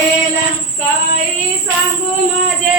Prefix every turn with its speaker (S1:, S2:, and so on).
S1: केला
S2: काही सांगू माझे